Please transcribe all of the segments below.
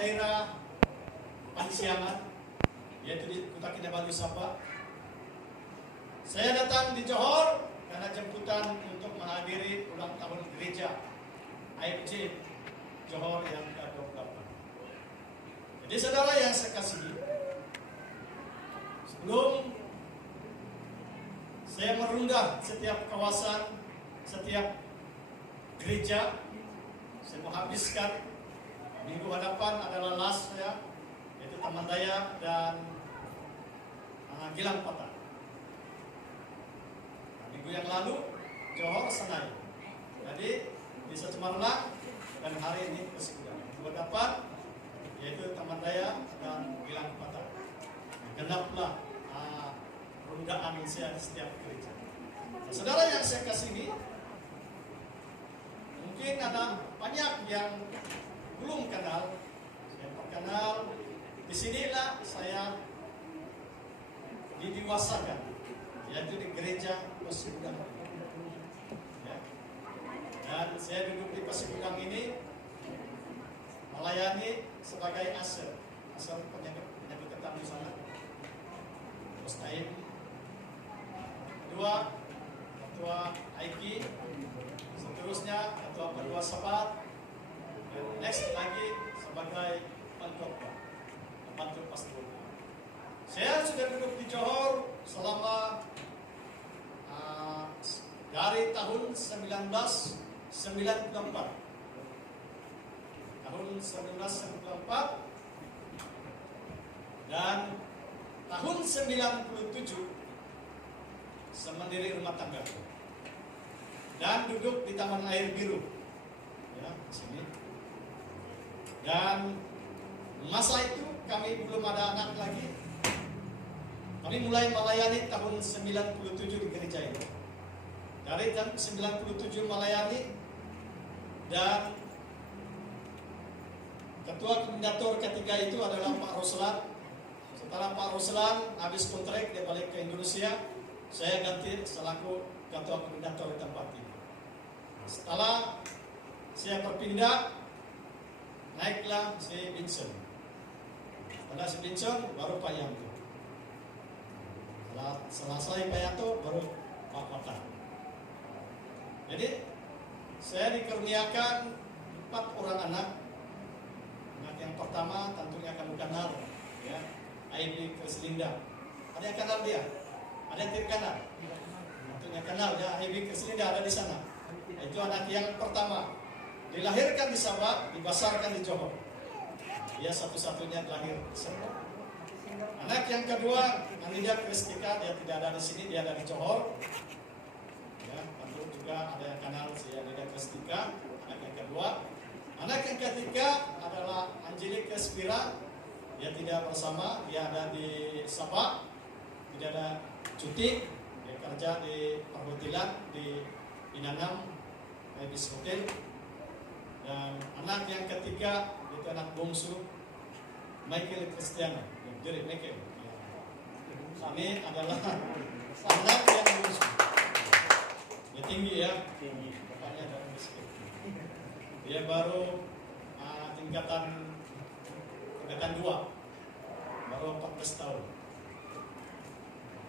daerah Pansiangan, yaitu di Kota Kinabalu, Sabah. Saya datang di Johor karena jemputan untuk menghadiri ulang tahun gereja AFJ Johor yang ke-28. Jadi saudara yang saya kasihi, sebelum saya merundah setiap kawasan, setiap gereja, saya menghabiskan minggu hadapan adalah las saya, yaitu Taman Daya dan Gilang Patah. Minggu yang lalu Johor Senayan. Jadi di Cemarlang dan hari ini Kesikudang. Minggu depan yaitu Taman Daya dan Gilang Patah. Genaplah rundaan saya di setiap gereja. Nah, saudara yang saya kasihi, mungkin ada banyak yang belum kenal. Saya perkenal, disinilah saya didewasakan, yaitu di gereja Kesikudang. Ya. Dan saya duduk di Kesikudang ini melayani sebagai asal penyakit ketam di sana. Mustain, kedua ketua Aiki, seterusnya ketua kedua sahabat, dan next lagi sebagai pembantu pastor. Saya sudah duduk di Johor selama dari tahun 1994. Tahun 1994 dan tahun 97 semandiri rumah tangga dan duduk di Taman Air Biru, ya, di sini. Dan masa itu kami belum ada anak lagi. Kami mulai melayani tahun 97 di gereja ini. Dari tahun 97 melayani, dan ketua koordinator ketiga itu adalah Pak Ruslan. Setelah Pak Ruslan habis kontrak, dia balik ke Indonesia, saya ganti selaku ketua koordinator di tempat ini. Setelah saya berpindah, naiklah si Vincent. Setelah si Vincent, baru Pak Yanto. Setelah selesai Pak Yanto, baru Pak Mata. Jadi saya dikurniakan 4 orang anak. Anak yang pertama tentunya kamu kenal, ya, Aibi Krislinda. Ada yang kenal dia? Ada yang tidak kenal? Tentunya kenal, ya, Aibi Krislinda ada di sana. Itu anak yang pertama. Dilahirkan di Sabah, dibesarkan di Johor. Dia satu-satunya lahir di Sabah. Anak yang kedua, Anida Kristika, dia tidak ada di sini, dia ada di Johor. Ya, tentu juga ada yang kenal si Anida Kristika, anak yang kedua. Anak yang ketiga adalah Angelik Kespira. Dia tidak bersama, dia ada di Sabah, tidak ada cuti, dia kerja di perhotelan di Inanam, di hotel. Dan anak yang ketiga itu anak bungsu Michael Cristiano, jadi Michael. Ini adalah anak yang bungsu. Dia tinggi, ya, bapaknya dari miskin. Dia baru tingkatan 2, baru 14 tahun.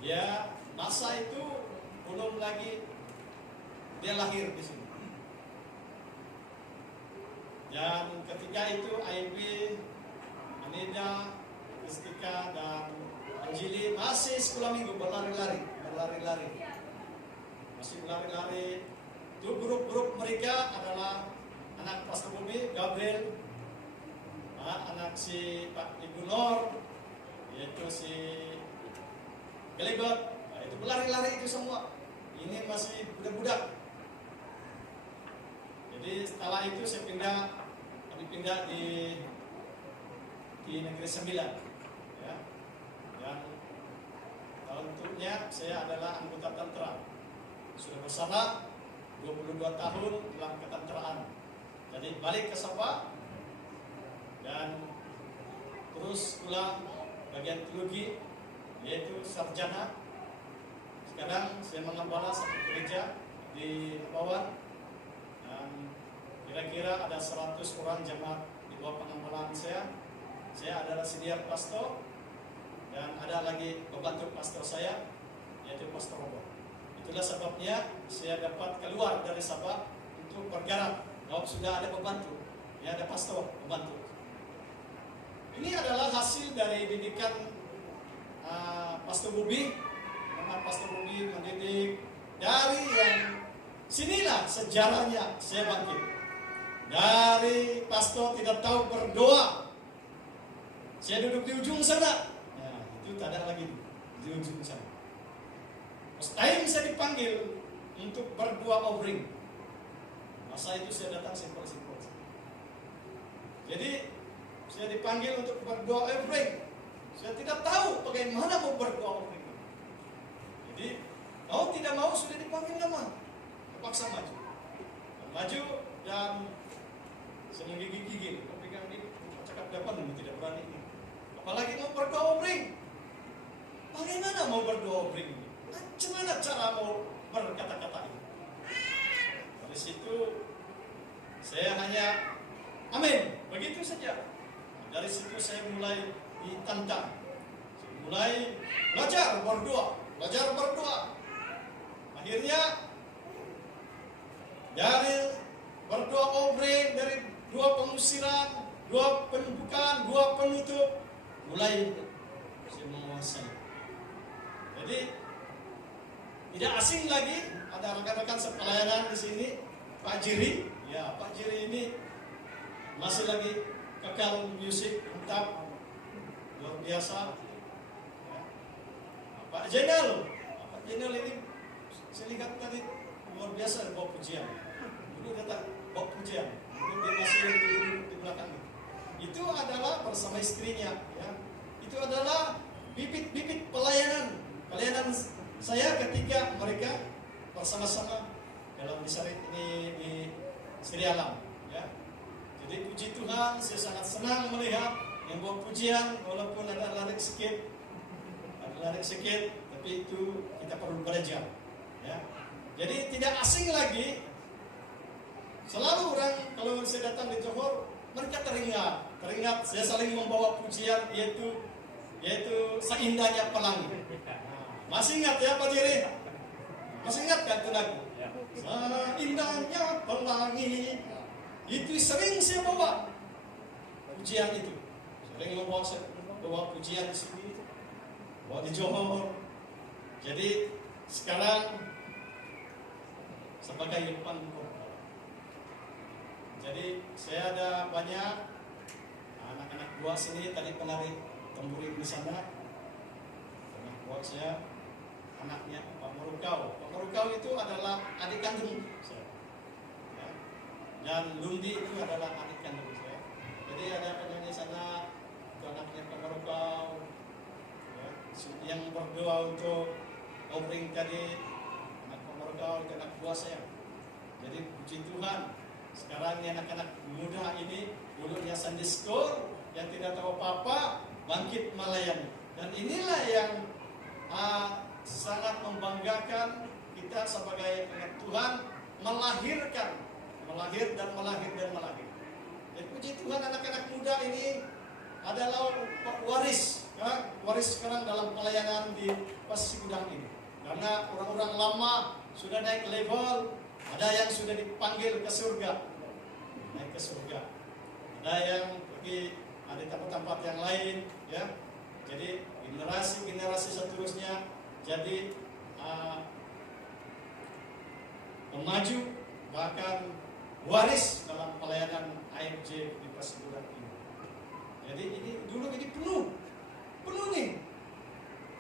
Ya, masa itu belum lagi dia lahir di sini. Dan ketika itu AIB, Anida, Kristika, dan Anjili masih sekolah minggu, berlari-lari. Masih berlari-lari. Itu grup-grup mereka adalah anak Pastor Bumi, Gabriel, anak si Pak Ibu Nor, yaitu si Gelibet. Itu berlari-lari itu semua. Ini masih budak-budak. Jadi setelah itu kami pindah di Negeri Sembilan, ya. Dan tentunya saya adalah anggota tentara. Sudah bersama 22 tahun dalam ketenteraan. Jadi balik ke Sabah dan terus pulang bagian teologi, yaitu sarjana. Sekarang saya mengembala satu gereja di Bawan, dan kira-kira ada 100 orang jemaat di bawah pengembalaan teman saya adalah senior pastor, dan ada lagi pembantu pastor saya, yaitu Pastor Robert. Itulah sebabnya saya dapat keluar dari Sabah untuk bergerak. Kalau sudah ada pembantu, ya ada pastor pembantu. Ini adalah hasil dari didikan Pastor Bobi. Karena Pastor Bobi mendidik dari yang sinilah sejarahnya saya bangkit. Dari pastor tidak tahu berdoa, saya duduk di ujung sana. Nah, itu tak ada lagi di ujung sana. First time saya dipanggil untuk berdoa offering. Masa itu saya datang simpel-simpel. Jadi saya dipanggil untuk berdoa offering. Saya tidak tahu bagaimana mau berdoa offering. Jadi mau tidak mau sudah dipanggil nama, terpaksa maju. Maju dan saya menggigit-gigit, pegang ini, cakap depan ini tidak berani ini. Apalagi mau berdoa offering. Bagaimana mau berdoa offering ini? Macam mana cara mau berkata-kata ini? Dari situ saya hanya amin, begitu saja. Dari situ saya mulai ditantang. Saya mulai belajar berdoa. Akhirnya dari berdoa offering, dari 2 pengusiran, 2 pembukaan, 2 penutup, mulai saya menguasai. Jadi tidak asing lagi, ada rekan-rekan sepelayanan di sini, Pak Jiri. Ya, Pak Jiri ini masih lagi kekal musik mantap, luar biasa. Ya. Pak Jenal ini saya lihat tadi luar biasa bawa pujian. Dulu dia tak bawa pujian, dulu dia masih duduk di belakang. Itu adalah bersama istrinya. Ya. Itu adalah bibit-bibit pelayanan saya ketika mereka bersama-sama dalam ini di Sri Alam. Ya. Jadi puji Tuhan, saya sangat senang melihat yang bawa pujian, walaupun ada larik sedikit, tapi itu kita perlu belajar. Ya. Jadi tidak asing lagi. Selalu orang kalau saya datang di Johor, mereka teringat saya saling membawa pujian, yaitu seindahnya pelangi. Masih ingat ya Pak Jiri? Masih ingat kan itu lagu? Seindahnya pelangi. Itu sering saya bawa pujian itu. Sering bawa pujian di sini, bawa di Johor. Jadi sekarang sebagai panggung. Jadi saya ada banyak anak-anak buah sini, tadi penari temburin di sana. Anak buah saya, anaknya Pak Merukau. Pak Merukau itu adalah adik kandung saya. Ya. Dan Lundi itu adalah adik kandung saya. Jadi ada penyanyi sana, itu anaknya Pak Merukau. Ya. Yang berdoa untuk offering tadi, anak Pak Merukau, anak buah saya. Jadi puji Tuhan. Sekarang ini anak-anak muda ini dulunya Sunday School yang tidak tahu apa-apa bangkit melayani. Dan inilah yang sangat membanggakan kita sebagai anak Tuhan, melahir. Jadi puji Tuhan anak-anak muda ini adalah waris sekarang dalam pelayanan di Pasir Gudang ini. Karena orang-orang lama sudah naik level. Ada yang sudah dipanggil ke surga, naik ke surga. Ada yang pergi ada tempat-tempat yang lain, ya. Jadi generasi seterusnya jadi pemaju bahkan waris dalam pelayanan AMJ di Pasiburan ini. Jadi ini dulu ini penuh nih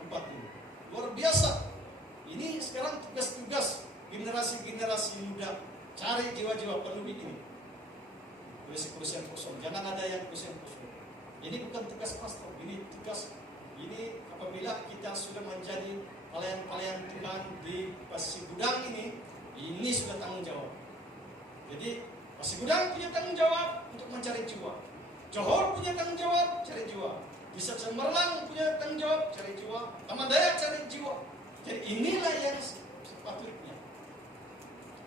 tempat ini, luar biasa. Ini sekarang tugas-tugas generasi muda, cari jiwa-jiwa penuh ini. Kursi yang kosong, jangan ada yang kursi yang kosong. Ini bukan tugas pastor, ini apabila kita sudah menjadi pelayan Tuhan di Pasir Gudang ini sudah tanggung jawab. Jadi Pasir Gudang punya tanggung jawab untuk mencari jiwa. Johor punya tanggung jawab cari jiwa. Bisa Cemerlang punya tanggung jawab cari jiwa. Taman Dayak cari jiwa. Jadi inilah yang sepatutnya.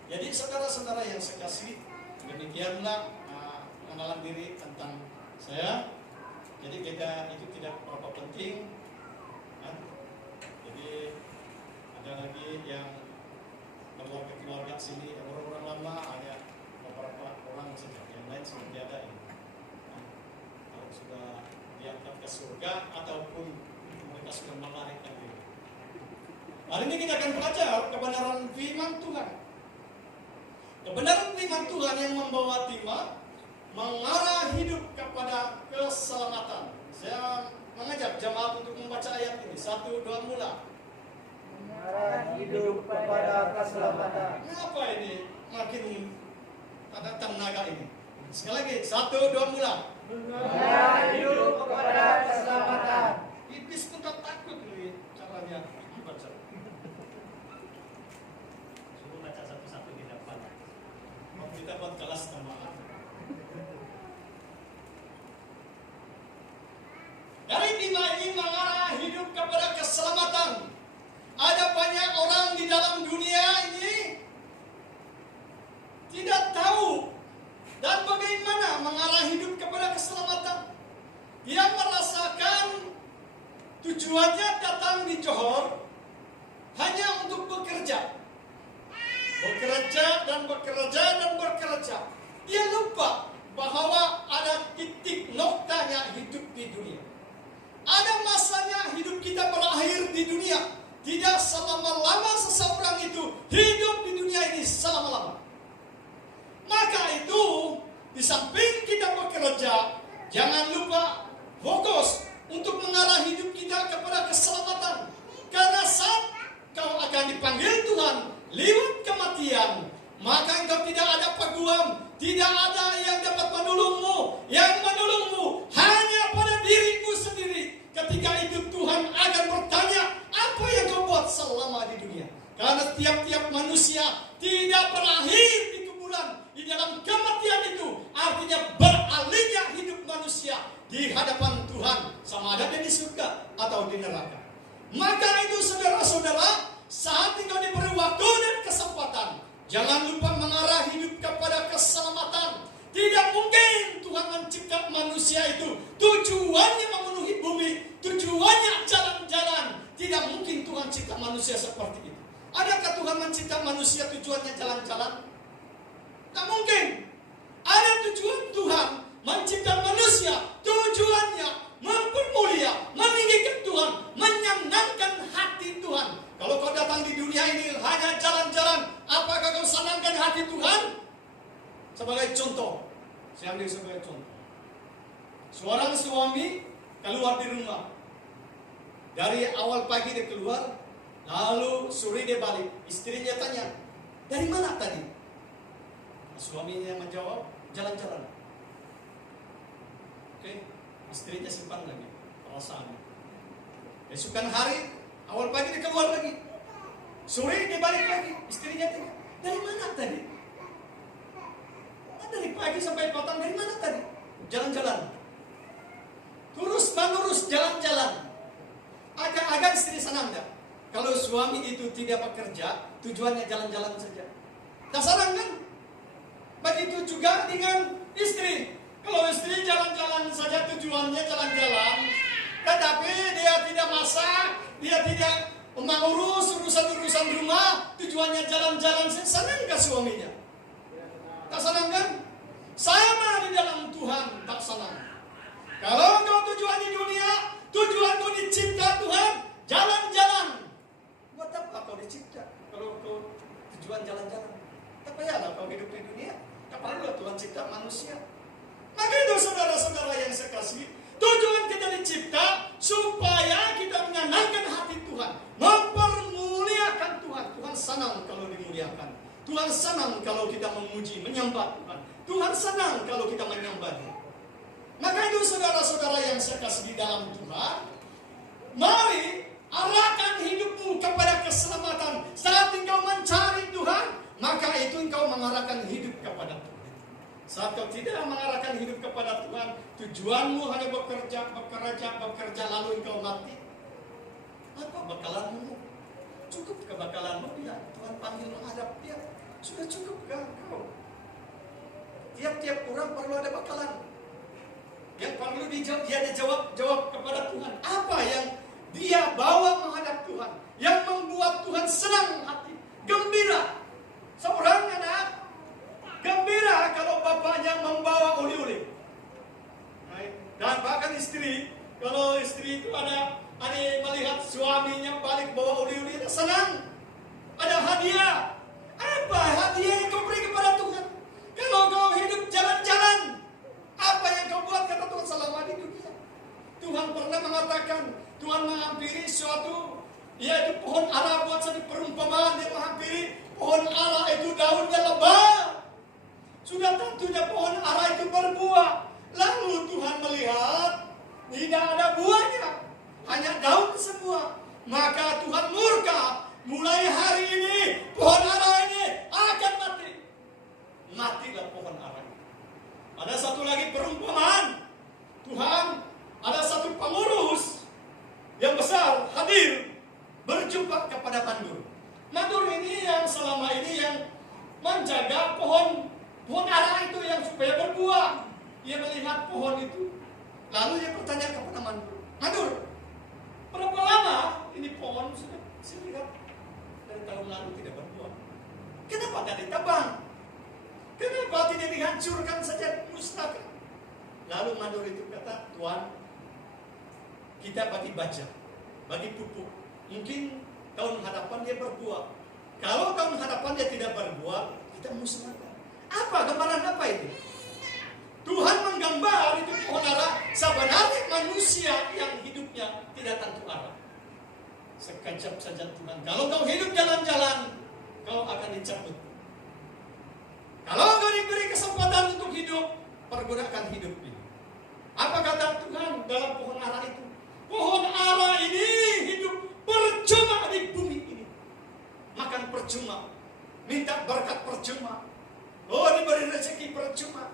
Jadi saudara-saudara yang saya kasih, demikianlah pengenalan diri tentang saya. beda itu tidak berapa penting. Kan? Jadi ada lagi yang keluarga sini, orang-orang lama ada beberapa orang saja, yang lain sudah tiada ini. Kalau sudah diangkat ke surga ataupun mereka sudah melarikan diri. Hari ini kita akan belajar kebenaran firman Tuhan. Kebenaran firman Tuhan yang membawa Tima mengarah hidup kepada keselamatan. Saya mengajak jemaat untuk membaca ayat ini. 1, 2, mulai. Mengarah hidup kepada keselamatan. Kenapa ini makin ada tenaga ini? Sekali lagi, 1, 2, mulai. Mengarah hidup kepada keselamatan. Iblis pun tak takut nih caranya baca. Suruh baca satu-satu di depan. Mau kita buat kelas tambahan. Dari Tima ini mengarah hidup kepada keselamatan. Ada banyak orang di dalam dunia ini tidak tahu dan bagaimana mengarah hidup kepada keselamatan. Dia merasakan tujuannya datang di Johor hanya untuk bekerja. Bekerja dan bekerja dan bekerja. Dia lupa bahwa ada titik noktanya hidup di dunia. Ada masanya hidup kita berakhir di dunia. Tidak selama-lama seseorang itu hidup di dunia ini selama-lama. Maka itu, di samping kita bekerja, jangan lupa fokus untuk mengarah hidup kita kepada keselamatan. Karena saat kau akan dipanggil Tuhan lewat kematian, maka engkau tidak ada peguam, tidak ada yang dapat menolongmu. Yang menolongmu hanya pada dirimu sendiri. Ketika itu Tuhan akan bertanya, apa yang kau buat selama di dunia? Karena tiap-tiap manusia tidak berakhir di kuburan. Di dalam kematian itu artinya beralihnya hidup manusia di hadapan Tuhan, sama ada di surga atau di neraka. Maka itu saudara-saudara, saat engkau diberi waktu dan kesempatan, jangan lupa mengarah hidup kepada keselamatan. Tidak mungkin Tuhan mencipta manusia itu tujuannya memenuhi bumi, tujuannya jalan-jalan. Tidak mungkin Tuhan cipta manusia seperti itu. Adakah Tuhan mencipta manusia tujuannya jalan-jalan? Tak mungkin. Ada tujuan Tuhan mencipta manusia, tujuannya mempermulia, meninggikan Tuhan, menyenangkan hati Tuhan. Kalau kau datang di dunia ini hanya jalan-jalan, apakah kau senangkan hati Tuhan? Sebagai contoh, saya ambil sebagai contoh. Seorang suami keluar di rumah. Dari awal pagi dia keluar, lalu sore dia balik. Istrinya tanya, dari mana tadi? Suaminya menjawab, jalan-jalan. Oke, istrinya simpan lagi perasaannya. Besokan hari, awal pagi dia keluar lagi. Sore dia balik lagi. Istrinya tanya, dari mana tadi? Dari pagi sampai petang, dari mana tadi? Jalan-jalan. Terus menerus jalan-jalan. Agak-agak istri senang tak? Kalau suami itu tidak bekerja, tujuannya jalan-jalan saja. Tak senang kan? Begitu juga dengan istri. Kalau istri jalan-jalan saja tujuannya jalan-jalan, tetapi dia tidak masak, dia tidak mengurus urusan-urusan rumah, tujuannya jalan-jalan, senangkah suaminya? Tak senang kan? Sama di dalam Tuhan tak senang. Kalau kau tujuan di dunia, tujuan kau dicipta Tuhan, jalan-jalan. Buat apa kau dicipta? Kalau kau tujuan jalan-jalan, tak payahlah kau hidup di dunia. Tak perlu Tuhan cipta manusia. Maka itu saudara-saudara yang saya kasih, tujuan kita dicipta supaya kita menyenangkan hati Tuhan, mempermuliakan Tuhan. Tuhan senang kalau dimuliakan. Tuhan senang kalau kita memuji, menyembah Tuhan. Tuhan senang kalau kita menyembahnya. Maka itu saudara-saudara yang saya kasih di dalam Tuhan, mari arahkan hidupmu kepada keselamatan. Saat engkau mencari Tuhan, maka itu engkau mengarahkan hidup kepada Tuhan. Saat kau tidak mengarahkan hidup kepada Tuhan, tujuanmu hanya bekerja, lalu engkau mati. Apa bakalanmu? Cukup kebakalanmu bila Tuhan panggil menghadap dia. Sudah cukup kau? Tiap-tiap orang perlu ada bakalan. Yang perlu dia ada jawab kepada Tuhan. Apa yang dia bawa menghadap Tuhan, yang membuat Tuhan senang hati, gembira. Seorang anak gembira kalau bapaknya membawa oleh-oleh. Dan bahkan istri, kalau istri itu ada melihat suaminya balik bawa oleh-oleh, dia senang. Ada hadiah. Apa hadiah yang kau beri kepada Tuhan? Kalau kau hidup jalan-jalan, apa yang kau buat kata Tuhan selama di dunia? Tuhan pernah mengatakan, Tuhan menghampiri suatu, yaitu pohon ara, buat satu perumpamaan. Dia menghampiri pohon ara itu daunnya lebat. Sudah tentunya pohon ara itu berbuah. Lalu Tuhan melihat tidak ada buahnya, hanya daun semua. Maka Tuhan murka. Mulai hari ini pohon ara ini akan mati. Matilah pohon ara. Ada satu lagi perumpamaan. Tuhan, ada satu pengurus yang besar hadir berjumpa kepada Mandur. Mandur ini yang selama ini yang menjaga pohon ara itu yang supaya berbuah. Ia melihat pohon itu, lalu dia bertanya kepada Mandur, Mandur, berapa lama ini pohon sudah saya lihat dari tahun lalu tidak berbuah? Kenapa tidak ditebang? Kenapa tidak dihancurkan saja, musnahkan? Lalu Mandur itu kata, Tuhan, kita bagi baja, bagi pupuk. Mungkin tahun hadapan dia berbuah. Kalau tahun hadapan dia tidak berbuah, kita musnahkan. Apa? Gambaran apa itu? Tuhan menggambar itu pohon ara, sebenarnya manusia yang hidupnya tidak tentu arah. Sekejap saja Tuhan, kalau kau hidup jalan-jalan, kau akan dicabut. Kalau kau diberi kesempatan untuk hidup, pergunakan hidup ini. Apa kata Tuhan dalam pohon ara itu? Pohon ara ini hidup percuma di bumi ini. Makan percuma, minta berkat percuma, diberi rezeki percuma.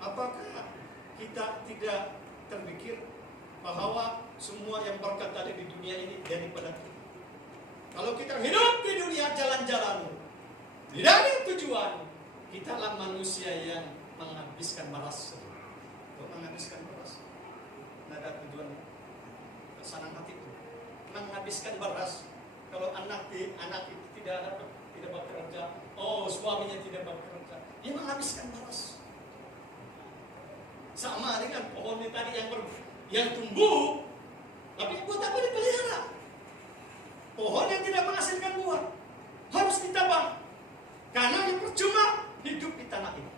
Apakah kita tidak terpikir bahwa semua yang berkat tadi di dunia ini daripada kita? Kalau kita hidup di dunia jalan-jalan, tidak ada tujuan, kitalah manusia yang menghabiskan baras. Menghabiskan baras, tidak ada tujuan. Kesenangan hati itu menghabiskan baras. Kalau anak itu tidak bekerja, suaminya tidak bekerja, dia menghabiskan baras. Sama dengan pohon ini tadi yang tumbuh, tapi buat apa dipelihara? Pohon yang tidak menghasilkan buah harus ditebang, karena yang percuma hidup di tanah ini.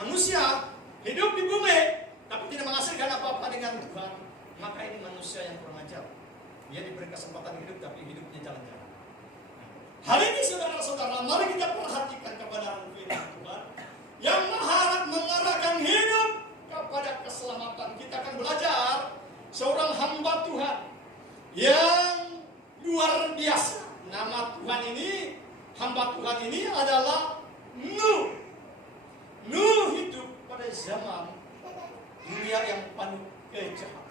Manusia hidup di bumi, tapi tidak menghasilkan apa-apa dengan Tuhan. Maka ini manusia yang kurang ajar. Dia diberi kesempatan hidup, tapi hidupnya jalan-jalan. Hari ini saudara-saudara, mari kita perhatikan kepada firman Tuhan yang mengarahkan hidup kepada keselamatan. Kita akan belajar seorang hamba Tuhan yang luar biasa. Nama Tuhan ini, hamba Tuhan ini adalah Nuh. Nuh hidup pada zaman dunia yang penuh kejahatan.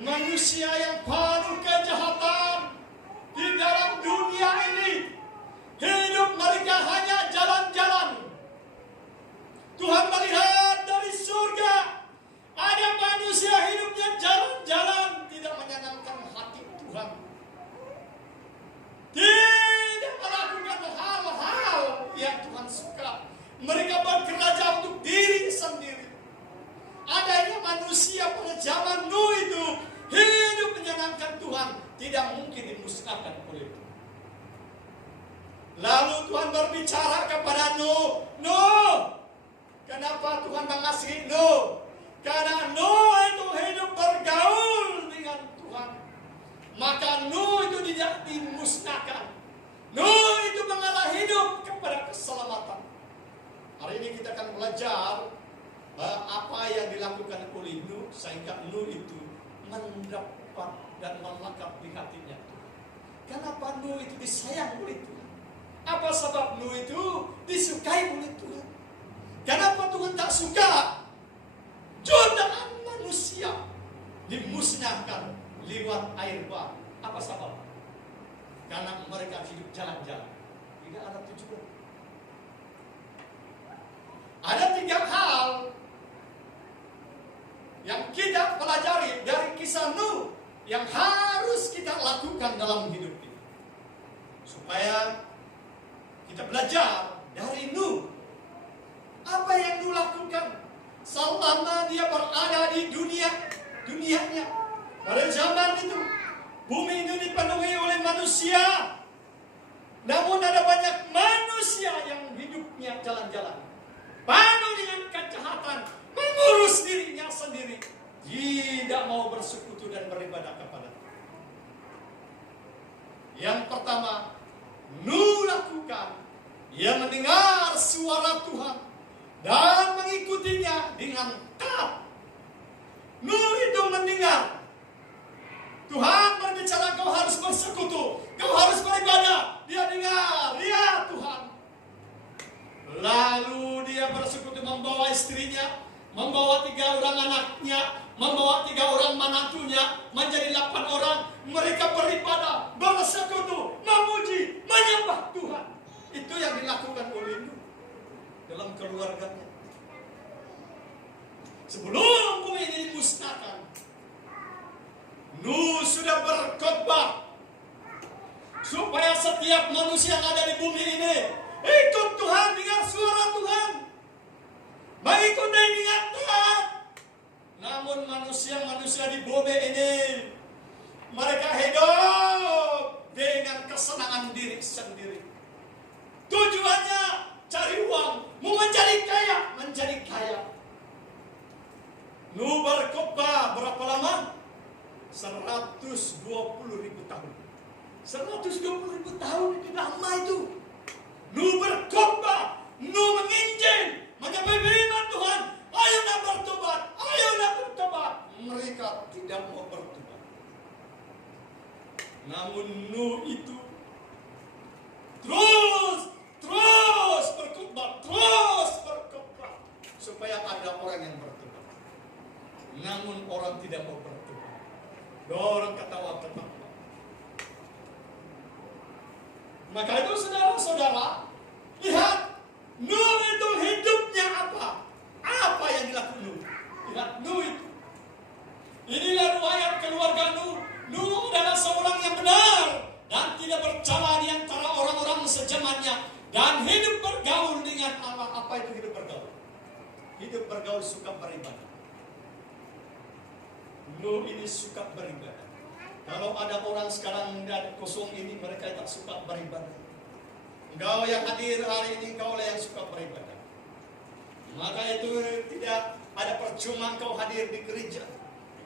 Manusia yang penuh kejahatan di dalam dunia ini. Hidup mereka hanya jalan-jalan. Tuhan melihat dari surga, ada manusia hidupnya jalan-jalan, tidak menyenangkan hati Tuhan. Tidak melakukan hal-hal yang Tuhan suka. Mereka bekerja untuk diri sendiri. Adanya manusia pada zaman Nuh itu hidup menyenangkan Tuhan, tidak mungkin dimusnahkan oleh Tuhan. Lalu Tuhan berbicara kepada Nuh, Nuh, kenapa Tuhan mengasihi Nuh? Karena Nuh itu hidup bergaul dengan Tuhan. Maka Nuh itu tidak dimusnahkan. Nuh itu mengalah hidup kepada keselamatan. Hari ini kita akan belajar apa yang dilakukan oleh Nuh sehingga Nuh itu mendapat dan melekat di hatinya Tuhan. Kenapa Nuh itu disayang oleh Tuhan? Apa sebab Nuh itu disukai oleh Tuhan? Kenapa Tuhan tak suka jutaan manusia dimusnahkan lewat air bah? Apa sebab? Karena mereka hidup jalan-jalan, tidak ada tujuan. Ada 3 hal yang kita pelajari dari kisah Nuh yang harus kita lakukan dalam hidup ini. Supaya kita belajar dari Nuh. Apa yang Nuh lakukan selama dia berada di dunianya. Pada zaman itu, bumi ini dipenuhi oleh manusia. Namun ada banyak manusia yang hidupnya jalan-jalan, penuh dengan kejahatan, mengurus dirinya sendiri, tidak mau bersekutu dan beribadah kepada Tuhan. Yang pertama, Nuh lakukan, ia mendengar suara Tuhan dan mengikutinya dengan taat. Nuh itu mendengar Tuhan berbicara, kau harus bersekutu, kau harus beribadah. Dia dengar, ya Tuhan. Lalu dia bersekutu, membawa istrinya, membawa 3 orang anaknya, membawa 3 orang menantunya, menjadi 8 orang. Mereka beribadah, bersekutu, memuji, menyembah Tuhan. Itu yang dilakukan oleh Nuh dalam keluarganya. Sebelum bumi ini dimusnahkan, Nuh sudah berkhotbah supaya setiap manusia yang ada di bumi ini ikut Tuhan, dengar suara Tuhan, mengikuti dengan taat. Namun manusia-manusia di bumi ini, mereka hidup dengan kesenangan diri sendiri. Tujuannya cari uang, mau menjadi kaya. Nuh berkhotbah berapa lama? 120.000 tahun. 120.000 tahun itu lama itu. Nuh berkhotbah, Nuh menginjil, menyampaikan firman Tuhan. Ayolah bertobat, ayolah bertobat. Mereka tidak mau bertobat. Namun Nuh itu terus berkhotbah supaya ada orang yang bertobat. Namun orang tidak mau bertobat. Orang ketawa-ketawa. Maka itu saudara-saudara, lihat Nuh itu hidupnya apa? Apa yang dilakukan Nuh? Lihat Nuh itu. Inilah riwayat keluarga Nuh. Nuh adalah seorang yang benar dan tidak bercela di antara orang-orang sezamannya dan hidup bergaul dengan Allah. Apa itu hidup bergaul? Hidup bergaul, suka beribadah. Nuh ini suka beribadah. Kalau ada orang sekarang dan kosong ini, mereka tak suka beribadah. Engkau yang hadir hari ini, engkau yang suka beribadah. Maka itu tidak ada percuma engkau hadir di gereja.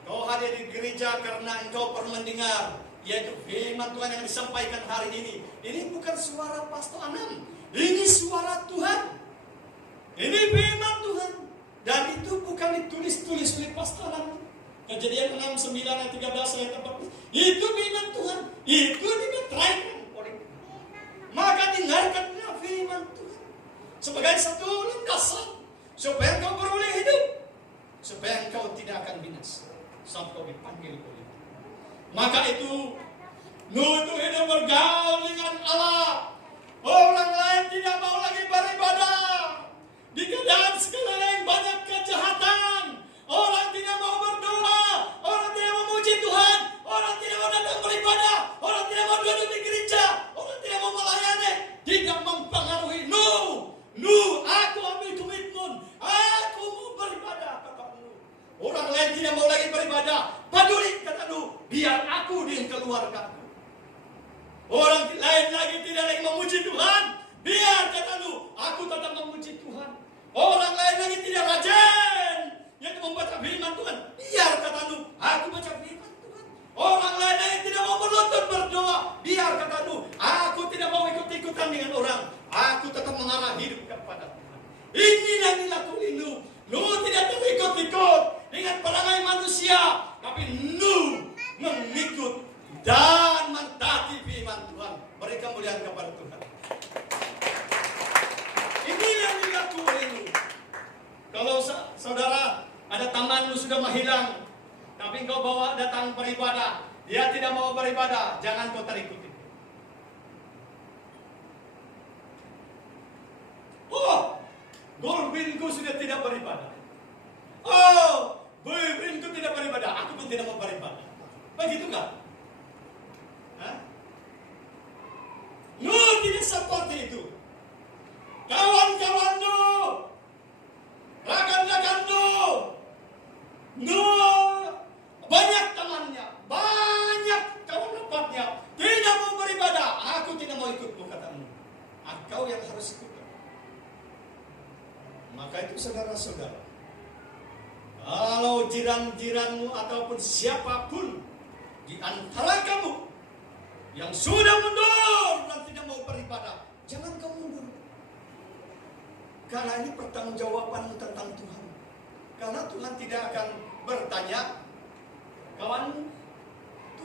Engkau hadir di gereja karena engkau perlu mendengar, yaitu firman Tuhan yang disampaikan hari ini. Ini bukan suara Pastor Anam, ini suara Tuhan. Ini firman Tuhan. Dan itu bukan ditulis-tulis oleh Pastor Anam. Kejadian 6, 9, 13 ayat 14. Itu firman Tuhan. Itu dimeteraikan oleh Tuhan. Maka dengarkanlah firman Tuhan sebagai satu landasan supaya engkau beroleh hidup, supaya engkau tidak akan binasa sampai kau dipanggil oleh Tuhan. Maka itu Nuh itu hidup bergaul dengan Allah. Orang lain tidak mau lagi beribadah. Di keadaan sekeliling banyak kejahatan. Orang tidak mau berdoa, orang tidak mau memuji Tuhan, orang tidak mau datang beribadah, orang tidak mau duduk di gereja, orang tidak mau melayani. Tidak mempengaruhi Nuh. Aku ambil komitmen, aku mau beribadah, kata Nuh. Orang lain tidak mau lagi beribadah, peduli, kata Nuh, biar aku dengan keluargaku. Orang lain lagi tidak lagi memuji Tuhan, biar, kata Nuh, aku tetap memuji Tuhan. Orang lain lagi tidak rajin, yaitu membaca firman Tuhan, biar, kata Nuh, aku baca firman Tuhan. Orang lain yang tidak mau menuntut berdoa, biar, kata Nuh, aku tidak mau ikut-ikutan dengan orang, aku tetap mengarah hidup kepada Tuhan. Ini yang dilakukan Nuh. Nuh tidak terikut-ikut dengan perangai manusia, tapi Nuh mengikut dan mentaati firman Tuhan. Beri kemuliaan kepada Tuhan. Ini yang dilakukan Nuh. Kalau saudara ada temanmu sudah menghilang, tapi engkau bawa datang beribadah, dia tidak mau beribadah, jangan kau terikuti. Oh, Gorbinku sudah tidak beribadah. Oh, boyfriendku tidak beribadah, aku pun tidak mau beribadah. Begitu kan? Hah? No, tidak seperti itu. Kawan-kawanmu, rakan-rakanmu, no, banyak temannya, banyak kawan dapatnya, tidak mau beribadah, aku tidak mau ikutmu, katamu. Kau yang harus ikut. Maka itu saudara-saudara, kalau jiran-jiranmu ataupun siapapun di antara kamu yang sudah mundur dan tidak mau beribadah, jangan kamu mundur. Karena ini pertanggungjawabanmu tentang Tuhan. Karena Tuhan tidak akan bertanya, kawanmu.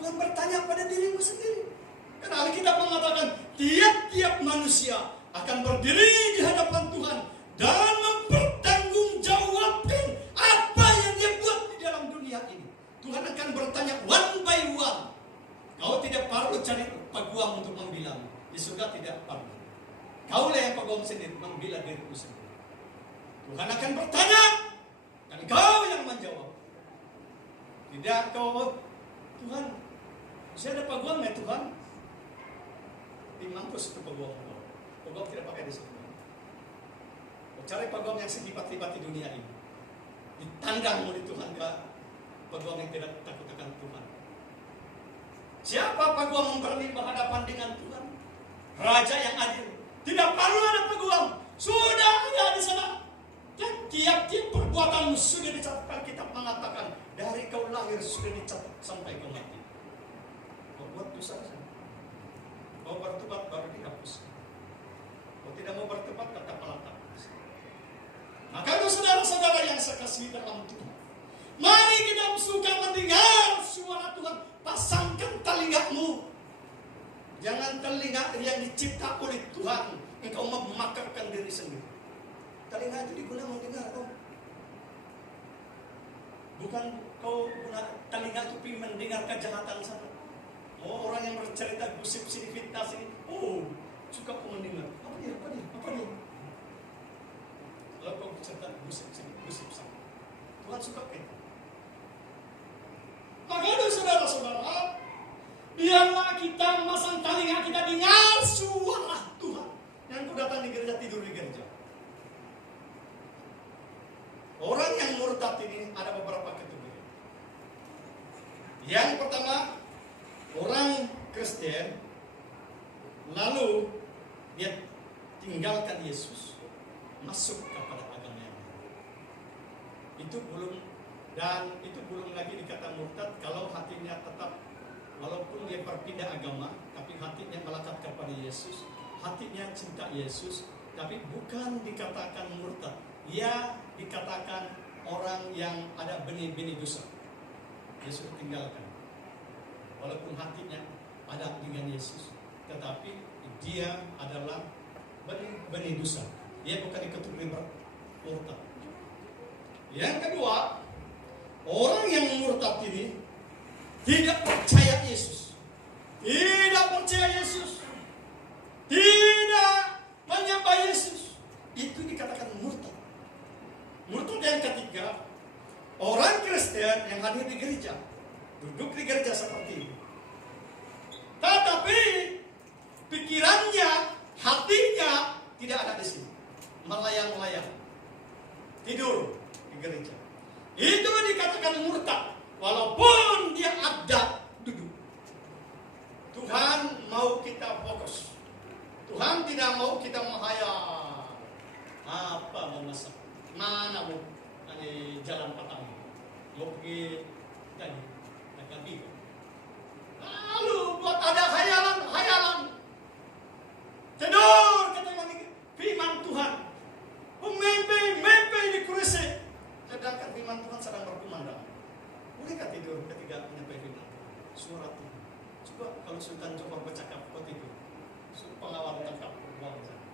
Tuhan bertanya pada dirimu sendiri. Karena Alkitab mengatakan, tiap-tiap manusia akan berdiri di hadapan Tuhan dan mempertanggungjawabkan apa yang dia buat di dalam dunia ini. Tuhan akan bertanya one by one. Kau tidak perlu cari peguam untuk membilang. Di surga tidak perlu. Kaulah yang peguam sendiri, membela dirimu sendiri. Tuhan akan bertanya, dan kau yang menjawab. Tidak kau, Tuhan, saya ada peguam ya Tuhan. Mampus itu peguam. Peguam tidak pakai di situ. Cari peguam yang sekibat-kibat di dunia ini. Ditandang oleh Tuhan ke peguam yang tidak takut akan Tuhan. Siapa peguam yang berani berhadapan dengan Tuhan? Raja yang adil. Tidak perlu ada peguam. Sudah ada di sana. Dan tiap-tiap perbuatanmu sudah dicatatkan. Kitab mengatakan dari kau lahir sudah dicatat sampai kau mati. Kau buat dosa saja. Kau bertobat baru dihapus. Kau tidak mau bertobat tetap melangkah. Maka itu saudara-saudara yang saya kasih dalam Tuhan, mari kita suka mendengar suara Tuhan. Pasangkan telingamu. Jangan telinga yang dicipta oleh Tuhan engkau memakarkan diri sendiri. Telinga itu digunakan mendengar kau. Bukan kau guna telinga itu mendengar kejahatan sana. Oh, orang yang bercerita gosip sini, fitnah sini. Oh, suka kau mendengar. Apa dia? Kalau kau bercerita gosip sini, gosip sana. Tuhan suka kita. Maka itu saudara-saudara, biarlah kita memasang telinga kita dengar suara Tuhan. Yang kau datang di gereja, tidur di gereja. Orang yang murtad ini ada beberapa kategori. Yang pertama, orang Kristen lalu dia tinggalkan Yesus, masuk kepada agama yang lain. Itu belum lagi dikata murtad kalau hatinya tetap, walaupun dia berpindah agama, tapi hatinya melekat kepada Yesus, hatinya cinta Yesus, tapi bukan dikatakan murtad. Dia dikatakan orang yang ada benih-benih dosa. Yesus tinggalkan. Walaupun hatinya ada dengan Yesus, tetapi dia adalah benih dosa. Dia bukan dikategori murtad. Yang kedua, orang yang murtad ini tidak percaya Yesus. Tidak percaya Yesus. Tidak menyembah Yesus. Itu dikatakan murtad. Murtad yang ketiga, orang Kristen yang hadir di gereja, duduk di gereja seperti ini, tetapi pikirannya, hatinya tidak ada di sini, melayang-layang, tidur di gereja. Itu dikatakan murtad, walaupun dia ada duduk. Tuhan mau kita fokus. Tuhan tidak mau kita menghayal apa mau masak, mana mau jalan petang, mau pergi tadi, Nagabi. Lalu buat ada hayalan, tidur ketika firman Tuhan, mimpi di kursi, sedangkan firman Tuhan sedang berkumandang. Bolehkah tidur ketika menyampai firman suara Tuhan? Coba kalau Sultan Johor bercakap, kau tidur. Pengawal tangkap buang sana.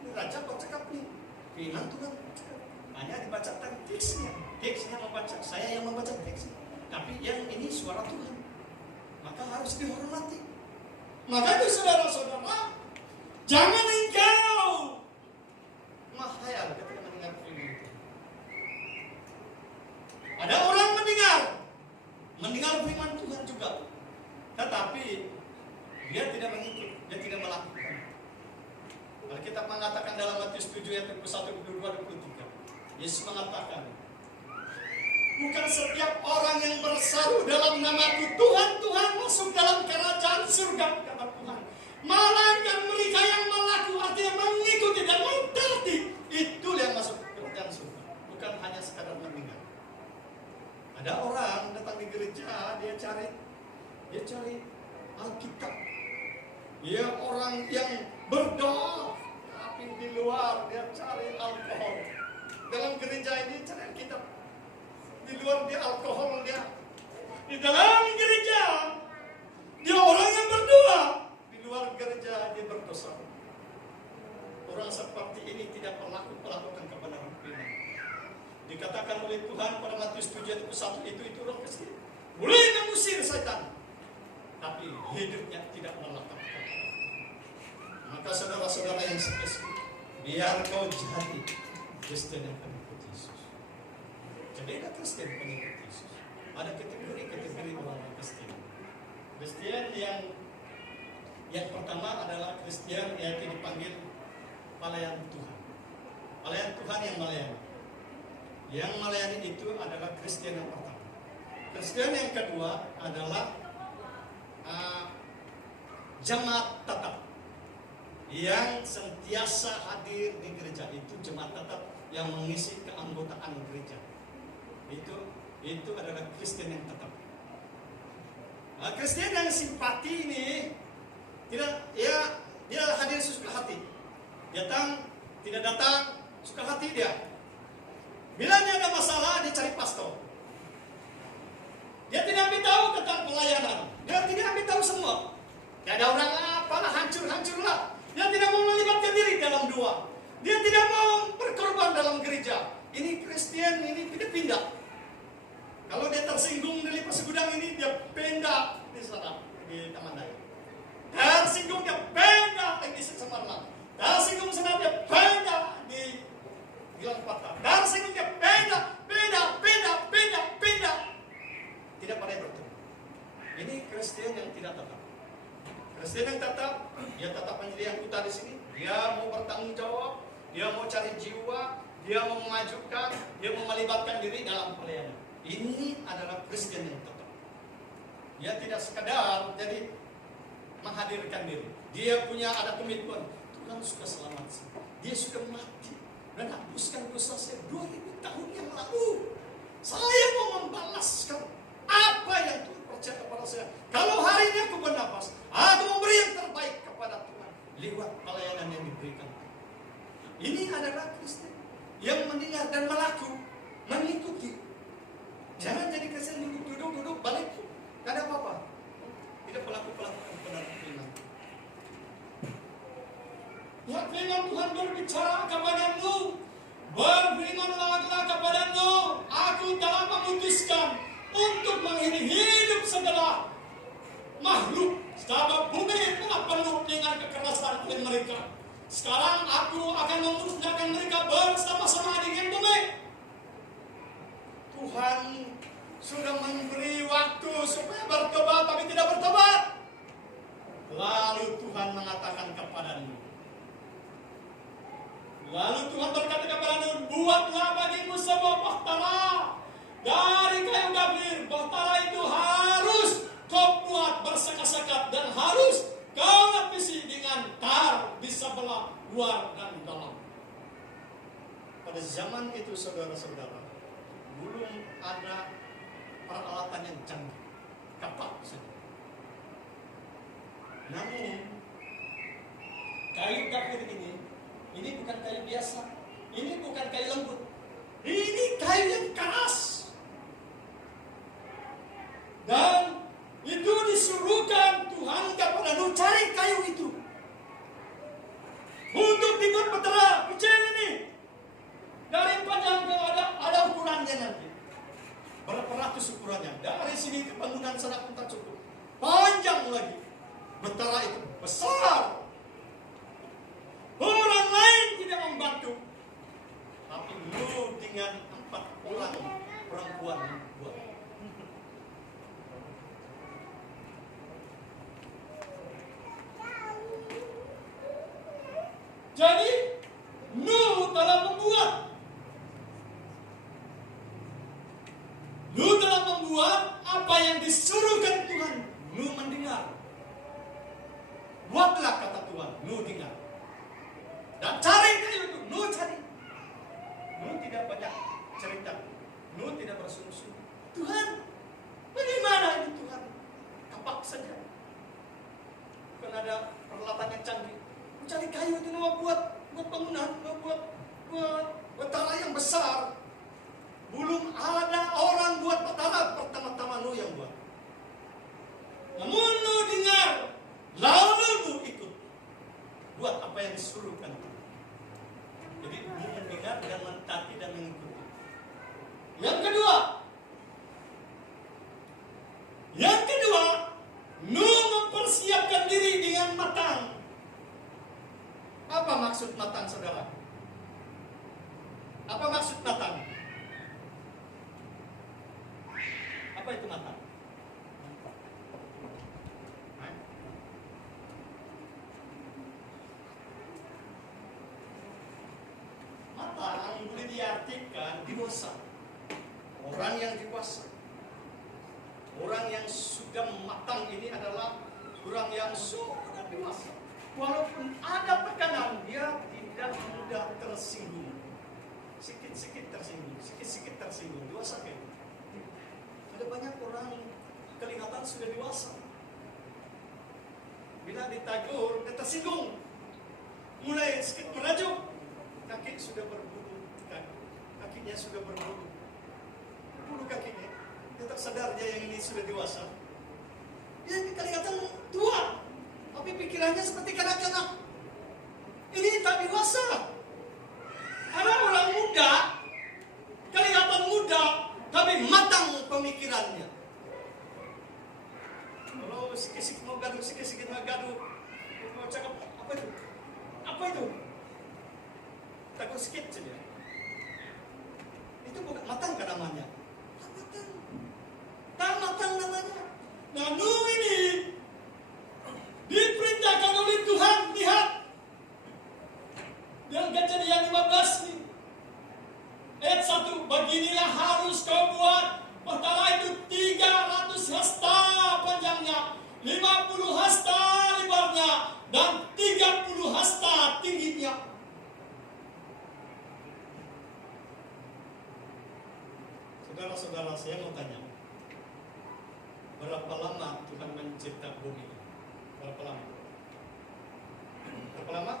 Ini raja bercakap nih, firman Tuhan bercakap. Hanya dibaca teksnya membaca, saya yang membaca teksnya. Tapi yang ini suara Tuhan, maka harus dihormati. Maka itu saudara-saudara, jangan engkau menghayal ketika mendengar firman Tuhan. tidak mengikut, dia tidak melakukan. Alkitab mengatakan dalam Matius 7 ayat 21, 22, 23. Yesus mengatakan, bukan setiap orang yang berseru dalam namaku, Tuhan, Tuhan, masuk dalam kerajaan surga, kata Tuhan. Melainkan mereka yang melakukan, artinya mengikuti dan mentaati, itulah yang masuk kerajaan surga. Bukan hanya sekadar mendengar. Ada orang datang di gereja, dia cari Alkitab. Dia orang yang berdoa, tapi di luar dia cari alkohol. Dalam gereja ini cari Alkitab, di luar dia alkohol dia. Di dalam gereja dia orang yang berdoa, di luar gereja dia berdosa. Orang seperti ini tidak melakukan kebenaran firman. Dikatakan oleh Tuhan pada Matius 7 ayat 1, itu roh kecil boleh mengusir setan, tapi hidupnya tidak melekat. Maka saudara-saudara yang sekasih, biar kau jadi Kristen yang pengikut Yesus. Jadi ada Kristen pengikut Yesus. Ada kategori orang Kristen. Kristen yang pertama adalah Kristen yang dipanggil pelayan Tuhan. Pelayan Tuhan yang melayani. Yang melayani itu adalah Kristen yang pertama. Kristen yang kedua adalah jemaat tetap yang sentiasa hadir di gereja. Itu jemaat tetap yang mengisi keanggotaan gereja. Itu adalah Kristen yang tetap. Kristen yang simpati ini tidak, dia hadir sesuka hati. Tidak datang suka hati dia. Bila dia ada masalah, dia cari pastor. Dia tidak ambil tahu tentang pelayanan. Dia tidak ambil tahu semua. Tidak ada orang apalah, hancur-hancurlah. Dia tidak mau melibatkan diri dalam doa. Dia tidak mau berkorban dalam gereja. Ini Kristen, ini pindah-pindah. Kalau dia tersinggung dari Pasegudang ini, dia pindah di sana, di Taman Daya. Tersinggung dia pindah di Samarang. Tersinggung sana dia pindah di Gilang Patah. Tersinggung dia pindah. Tidak pada bertemu. Ini Kristen yang tidak tetap. Kristen yang tetap, dia tetap menjadi anggota di sini. Dia mau bertanggung jawab, dia mau cari jiwa, dia mau memajukan, dia mau melibatkan diri dalam pelayanan. Ini adalah Kristen yang tetap. Dia tidak sekadar jadi menghadirkan diri. Dia punya ada komitmen. Tuhan suka selamat saya. Dia suka mati dan hapuskan dosa saya 2000 tahun yang lalu. Saya mau membalaskan apa yang Tuhan percaya kepada saya. Kalau hari ini aku bernapas, aku memberi yang terbaik kepada Tuhan lewat pelayanan yang diberikan. Ini adalah Kristen yang mendengar dan mengikuti. Jangan jadi Kristen duduk balik, tidak ada apa-apa. Tidak pelaku-pelaku benar firman. Ya, firman Tuhan berbicara kepadamu, berfirmanlah kepadamu, aku telah memutuskan untuk mengakhiri hidup segala makhluk, sebab bumi telah penuh dengan kekerasan oleh mereka. Sekarang aku akan memusnahkan mereka bersama-sama dengan bumi. Tuhan sudah memberi waktu supaya bertobat, tapi tidak bertobat. Lalu Tuhan mengatakan kepadamu, buatlah bagimu sebuah bahtera dari kayu gambir. Bahtera itu harus kau buat bersekat-sekat dan harus kau lapisi dengan tar di sebelah luar dan dalam. Pada zaman itu saudara-saudara, belum ada peralatan yang canggih, kapak saja. Namun kayu gambir ini bukan kayu biasa, ini bukan kayu lembut, ini kayu yang keras. Dan itu disuruhkan Tuhan kepada Nuh, cari kayu itu untuk dibuat bahtera kecil ini. Dari panjang ke ada ukurannya nanti. Berapa ratus ukurannya? Dari sini ke bangunan sana pun tak cukup. Panjang lagi. Bahtera itu besar. Orang lain tidak membantu, tapi Nuh dengan 4 orang perempuan buat. Jadi Nuh telah membuat. Nuh telah membuat apa yang disuruhkan Tuhan. Nuh mendengar. Buatlah kata Tuhan. Nuh dengar. Dan cari kayu itu. Nuh cari. Nuh tidak banyak cerita. Nuh tidak bersungguh-sungguh. Tuhan, bagaimana ini Tuhan? Kapak saja. Bukan ada peralatan yang canggih. Cari kayu itu mau buat bangunan, mau buat batara yang besar. Belum ada orang buat batara, pertama-tama Nuh yang buat. Namun Nuh dengar, lalu Nuh ikut. Buat apa yang disuruhkan. Jadi Nuh mendengar dan mentaati dan mengikuti. Yang kedua, Nuh mempersiapkan diri dengan matang. Apa maksud matang, saudara? Apa maksud matang? Apa itu matang? Matang boleh diartikan dewasa. Orang yang dewasa. Orang yang sudah matang ini adalah orang yang sudah dewasa. Walaupun ada tekanan, dia tidak mudah tersinggung. Sikit-sikit tersinggung. Dewasa kayak gitu. Ada banyak orang kelihatan sudah dewasa. Bila ditegur, dia tersinggung. Mulai sedikit merajuk, kaki sudah berbulu. Kakinya sudah berbulu. Bulu kakinya. Dia tak sadar dia yang ini sudah dewasa. Dia kelihatan tua. Tapi pikirannya seperti kanak-kanak. Ini tak dewasa. Karena orang muda, kelihatan muda, tapi matang pemikirannya. Kalau sikit-sikit mau gaduh, mau cakap, apa itu? Apa itu? Takut sikit saja. Itu bukan matang kan namanya? Tak matang namanya. Nah, Nuh ini diperintahkan oleh Tuhan. Lihat dalam Kejadian 15 ini ayat 1, beginilah harus kau buat batara itu 300 hasta panjangnya, 50 hasta lebarnya, dan 30 hasta tingginya. Saudara-saudara, saya mau tanya, berapa lama Tuhan mencipta bumi? Berapa lama? Berapa lama?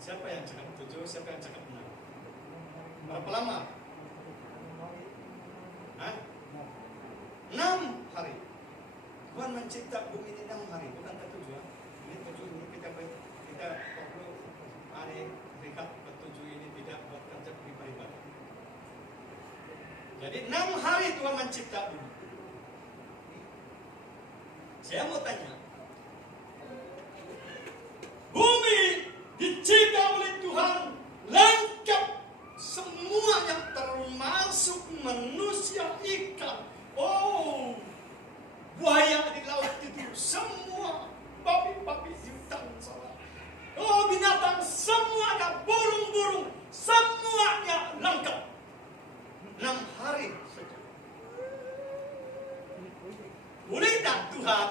Siapa yang cakap 7? Siapa yang cakap 6? Berapa lama? 6 hari. Tuhan mencipta bumi ini 6 hari, bukan ke 7 ya. Ini 7 ini kita perlu hari rehat, ke 7 ini tidak buat kerja pribadi. Jadi 6 hari Tuhan mencipta bumi. Saya mau tanya, bumi dicipta oleh Tuhan lengkap semuanya, termasuk manusia, ikan, buaya di laut itu, semua babi-babi di hutan sana, binatang semuanya, burung-burung semuanya lengkap. 6 hari saja. Boleh tak Tuhan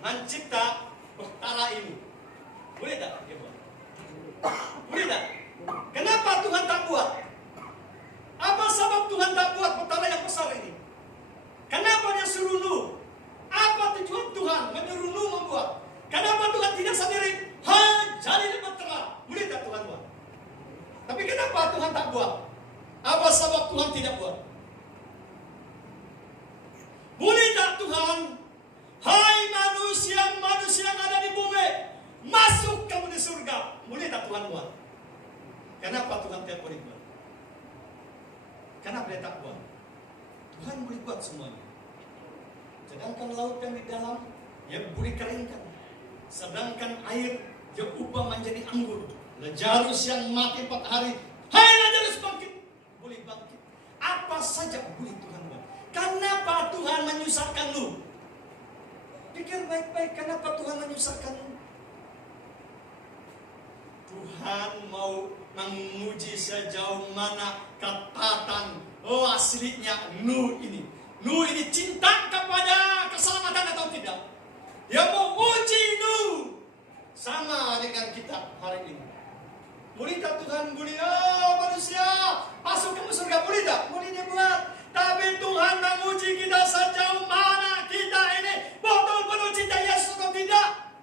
mencipta batara ini? Boleh tak dia buat? Boleh tak? Kenapa Tuhan tak buat? Apa sebab Tuhan tak buat batara yang besar ini? Kenapa dia suruh Nuh? Apa tujuan Tuhan menyuruh Nuh membuat? Kenapa Tuhan tidak sendiri? Jadi batara. Boleh tak Tuhan buat? Tapi kenapa Tuhan tak buat? Apa sebab Tuhan tidak buat? Boleh tak Tuhan, hai manusia yang ada di bumi, masuk kamu di surga? Boleh tak Tuhan buat? Kenapa Tuhan tidak boleh buat? Kenapa dia tak buat? Tuhan boleh buat semuanya. Sedangkan laut yang di dalam, dia boleh keringkan. Sedangkan air, dia ubah menjadi anggur. Lazarus yang mati 4 hari, hai Lazarus bangkit. Boleh bangkit. Apa saja boleh Tuhan buat. Kenapa Tuhan menyusahkan Nuh? Pikir baik-baik, kenapa Tuhan menyusahkan Nuh? Tuhan mau menguji sejauh mana ketatan aslinya Nuh ini. Nuh ini cinta kepada keselamatan atau tidak? Dia mau uji Nuh. Sama dengan kita hari ini. Boleh tak Tuhan manusia masuk ke surga? Boleh tak? Boleh dia buat. Tapi Tuhan menguji kita sejauh mana kita ini betul-betul cinta Yesus atau tidak.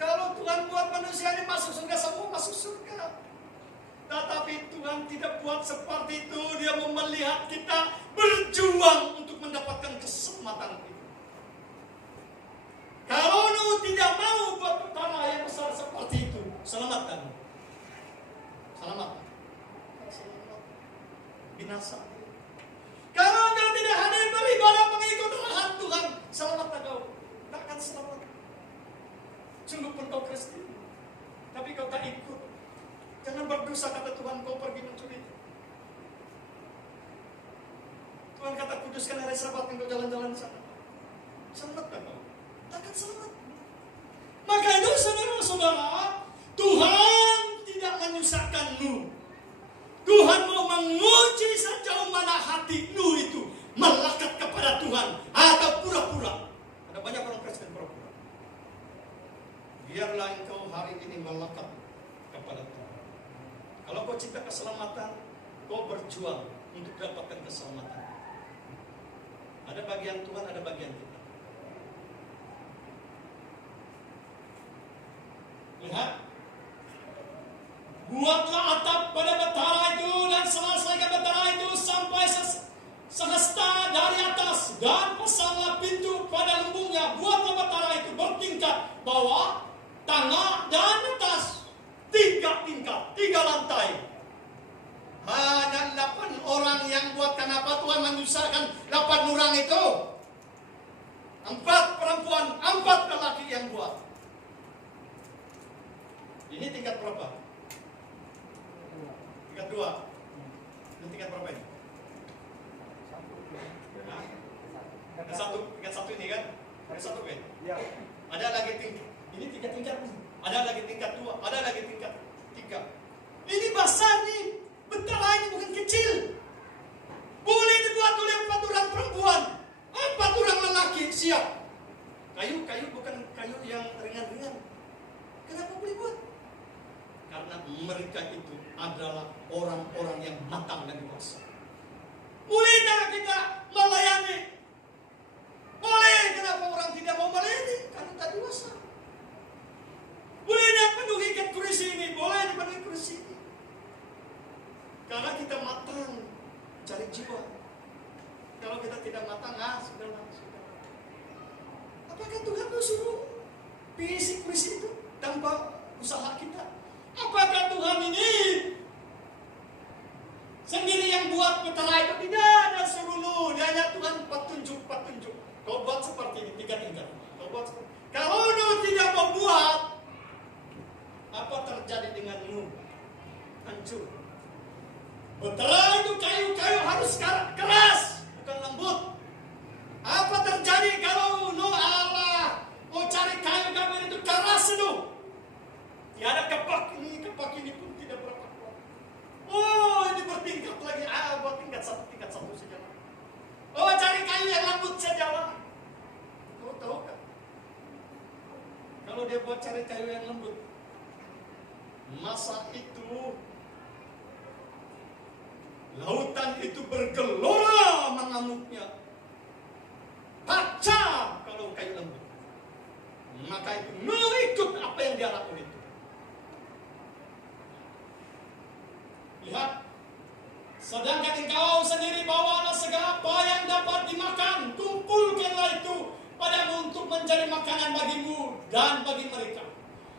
Kalau Tuhan buat manusia ini masuk surga, semua masuk surga. Tetapi Tuhan tidak buat seperti itu. Dia mau melihat kita berjuang untuk mendapatkan keselamatan itu. Kalau Nuh tidak mau buat perkara yang besar seperti itu, selamatkan. Selamatkan. Binasa. Kalau engkau tidak hadir beribadah mengikut arahan Tuhan, selamatkan kau. Tak akan selamat. Sungguh pun kau Kristen, tapi kau tak ikut. Jangan berdosa kata Tuhan, kau pergi mencuri. Tuhan kata kuduskan hari Sabat, engkau jalan-jalan sana. Selamatkan kau. Takkan selamat. Maka itu saudara-saudara, Tuhan tidak menyusahkan Nuh. Tuhan mau menguji sejauh mana hati Nuh itu melekat kepada Tuhan atau pura-pura. Ada banyak orang Kristen pura-pura. Biarlah engkau hari ini melekat kepada Tuhan. Kalau kau cinta keselamatan, kau berjuang untuk dapatkan keselamatan. Ada bagian Tuhan, ada bagian kita. Lihat, buatlah atap pada batara itu dan selesaikan batara itu sampai sehasta dari atas dan pasanglah pintu pada lembungnya. Buatlah batara itu bertingkat, bawah, tengah dan atas, 3 tingkat, 3 lantai. Hanya 8 orang yang buat. Kenapa Tuhan menyusahkan 8 orang itu? 4 perempuan, 4 lelaki yang buat. Ini tingkat berapa? Tingkat 2. Ini tingkat berapa ini? Tingkat 1 ini kan? Tingkat 1 kan? Ya. Ada lagi tingkat. Ini tingkat. Ada lagi tingkat 2. Ada lagi tingkat 3. Ini besar nih. Betala ini bukan kecil. Boleh dibuat oleh 4 orang perempuan, 4 orang lelaki. Siap. Kayu bukan kayu yang ringan-ringan. Kenapa boleh buat? Karena mereka itu adalah orang-orang yang matang dan dewasa. Boleh tak kita melayani? Boleh. Kenapa orang tidak mau melayani? Karena tak dewasa. Boleh tak penuhi kursi ini? Boleh dipenuhi kursi ini. Karena kita matang cari jiwa. Kalau kita tidak matang, sudahlah. Apakah Tuhan itu suruh isi kursi itu tanpa usaha kita? Apakah Tuhan ini sendiri yang buat betara itu? Tidak ada suruh. Dia hanya Tuhan petunjuk. Kau buat seperti ini, 3 tingkat. Kau buat seperti ini. Kalau Nuh tidak mau buat, apa terjadi dengan Nuh? Hancur. Betara itu kayu harus keras, bukan lembut. Apa terjadi kalau Nuh mau cari kayu itu keras itu? Tiada kepak ini pun tidak berapa kuat. Oh, ini bertingkat lagi. Buat tingkat 1 saja. Oh, cari kayu yang lembut saja lah. Kau tahu kan? Kalau dia buat cari kayu yang lembut, masa itu lautan itu bergelora mengamuknya. Pecah kalau kayu lembut. Maka itu Nuh ikut apa yang dia lakukan itu. Lihat, sedangkan engkau sendiri bawalah segala apa yang dapat dimakan, kumpulkanlah itu padamu untuk menjadi makanan bagimu dan bagi mereka.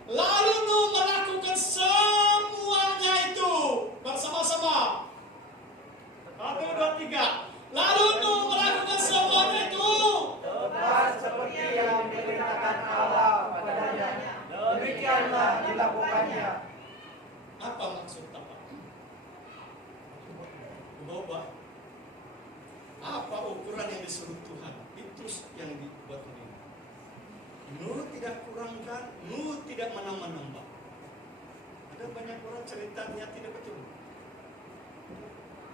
Lalu Nuh melakukan semuanya itu bersama-sama. 1, 2, 3. Lalu Nuh melakukan semuanya itu Tepat seperti yang diperintahkan Allah padanya. Demikianlah dilakukannya. apa maksud apa? Bahwa apa ukuran yang disuruh Tuhan, itu yang dibuat ini. Nuh tidak kurangkan, Nuh tidak menambah-nambah. Ada banyak orang ceritanya tidak betul.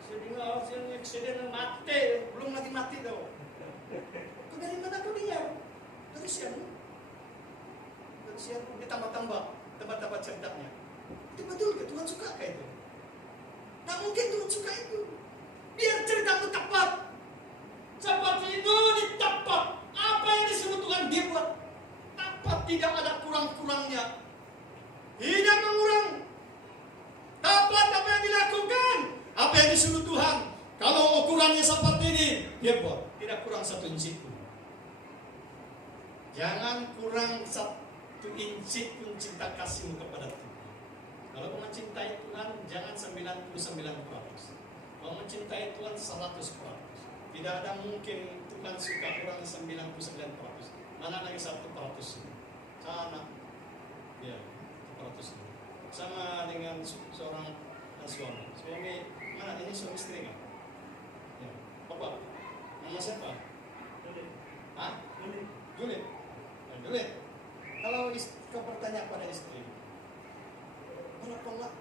Saya dengar yang eksiden mati, belum lagi mati tau. Kau dari mana kau dengar? Dari siapa? Dari siapa? Ditambah-tambah ceritanya. Itu betul ke Tuhan suka kayak itu? Tak mungkin Tuhan suka itu. Biar ceritamu tepat. Seperti itu tepat. Apa yang disebut Tuhan dia buat tepat, tidak ada kurang-kurangnya. Tidak mengurang. Tepat apa yang dilakukan, apa yang disuruh Tuhan. Kalau ukurannya seperti ini, dia buat. Tidak kurang 1 inci pun. Jangan kurang 1 inci pun cinta kasihmu kepada Tuhan. Kalau kau mencintai Tuhan, jangan 99%. Kau mencintai Tuhan 100%. Tidak ada mungkin Tuhan suka kurang 99%. Mana lagi 1%? Sana. Ya, 100%. Sama dengan seorang suami. Suami, mana ini suami istri kan? Ya. Bapak, nama siapa? Hah? Juliet. Juliet. Kalau kau bertanya pada istri,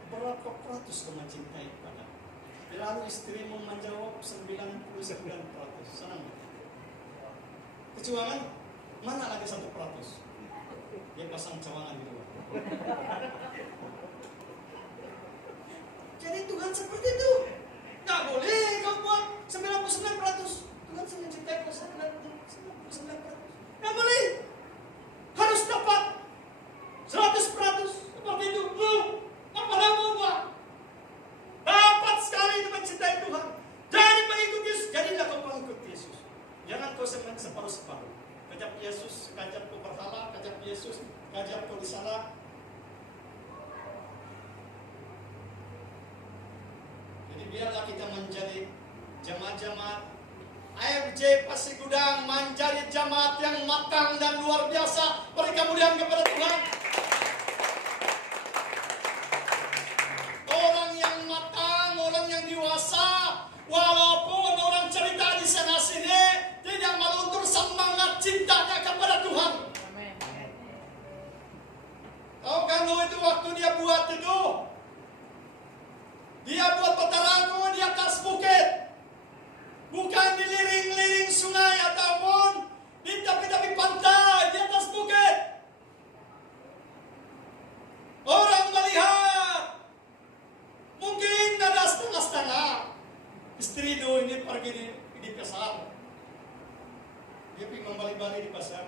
berapa peratus kau mencintai pada? Lalu istrimu menjawab 99%. Senang. Kecuangan, mana lagi 1%? Dia pasang cawangan di luar. Jadi Tuhan seperti itu. Tak boleh kau buat 99%. Tuhan mencintai kau 99%. Tak boleh. Harus dapat 100%. Seperti itu. Apa mau buat? Dapat sekali itu mencintai Tuhan. Jadi pengikut Yesus. Jadilah kau pengikut Yesus. Jangan kau separuh-separuh. Kajap Yesus, kajap kau berhala, kajap Yesus, kajap kau di sana. Jadi biarlah kita menjadi jemaat-jemaat AFJ Pasir Gudang, menjadi jemaat yang matang dan luar biasa, beri kemuliaan kepada Tuhan. Orang yang matang, orang yang dewasa, walaupun orang cerita di sana sini, tidak meluntur semangat cintanya kepada Tuhan. Tahu kan itu waktu dia buat itu? Dia buat peterangku di atas bukit. Bukan di liring-liring sungai ataupun di tepi-tepi pantai, di atas bukit. Orang melihat. Mungkin ada setengah-setengah. Istri itu ini pergi di pasar. Dia pergi membalik-balik di pasar.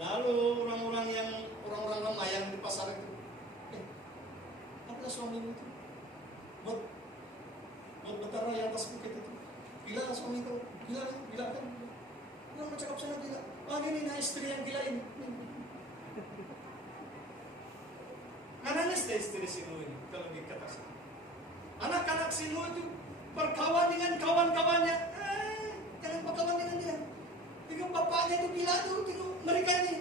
Lalu orang-orang ramai yang di pasar itu, apa suami itu? Buat betara yang atas bukit itu. Gila suami itu, gila kan? Orang bercakap sana gila. Ini istri yang gila ini. Mana istri sinu ini kalau dikatakan. Anak-anak sinu itu berkawan dengan kawan-kawannya. Jangan berkawan dengan dia. Tengok bapaknya itu gila tuh, tengok mereka ini.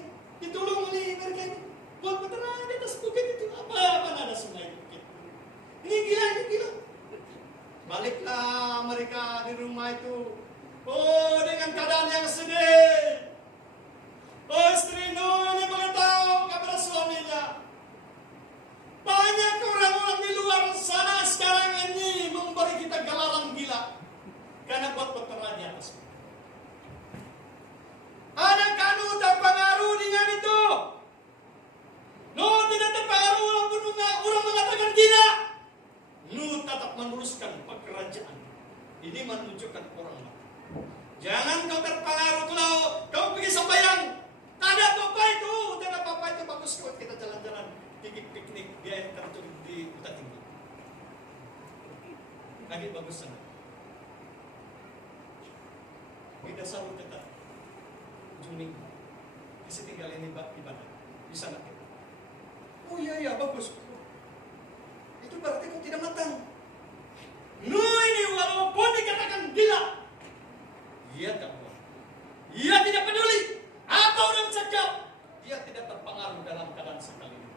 Ditolong oleh mereka ini. Buat betara di atas bukit itu. Mana ada sungai bukit. Ini gila. Baliklah mereka di rumah itu. Oh, dengan keadaan yang sedih. Oh, istri Nuh ini beritahu kepada suaminya. Banyak orang-orang di luar sana sekarang ini memberi kita gelaran gila. Karena buat betara di atas. Adakah Nuh terpengaruh dengan itu? Nuh tidak terpengaruh walaupun orang mengatakan gila. Nuh tetap meneruskan pekerjaan. Ini menunjukkan orang mati. Jangan kau terpengaruh kalau kau pergi sembahyang. Tak ada apa-apa itu. Tak ada apa-apa itu. Bagus kalau kita jalan-jalan piknik di air terjun di hutan tinggi. Lagi bagus sana. Kita selalu tetap ujung minggu. Di tinggal ini ibadah. Di sana kita. Oh iya bagus. Itu berarti kau tidak matang. Nuh ini walaupun dikatakan gila, dia tak buat. Dia tidak peduli. Apa orang cakap? Dia tidak terpengaruh dalam keadaan sekali ini.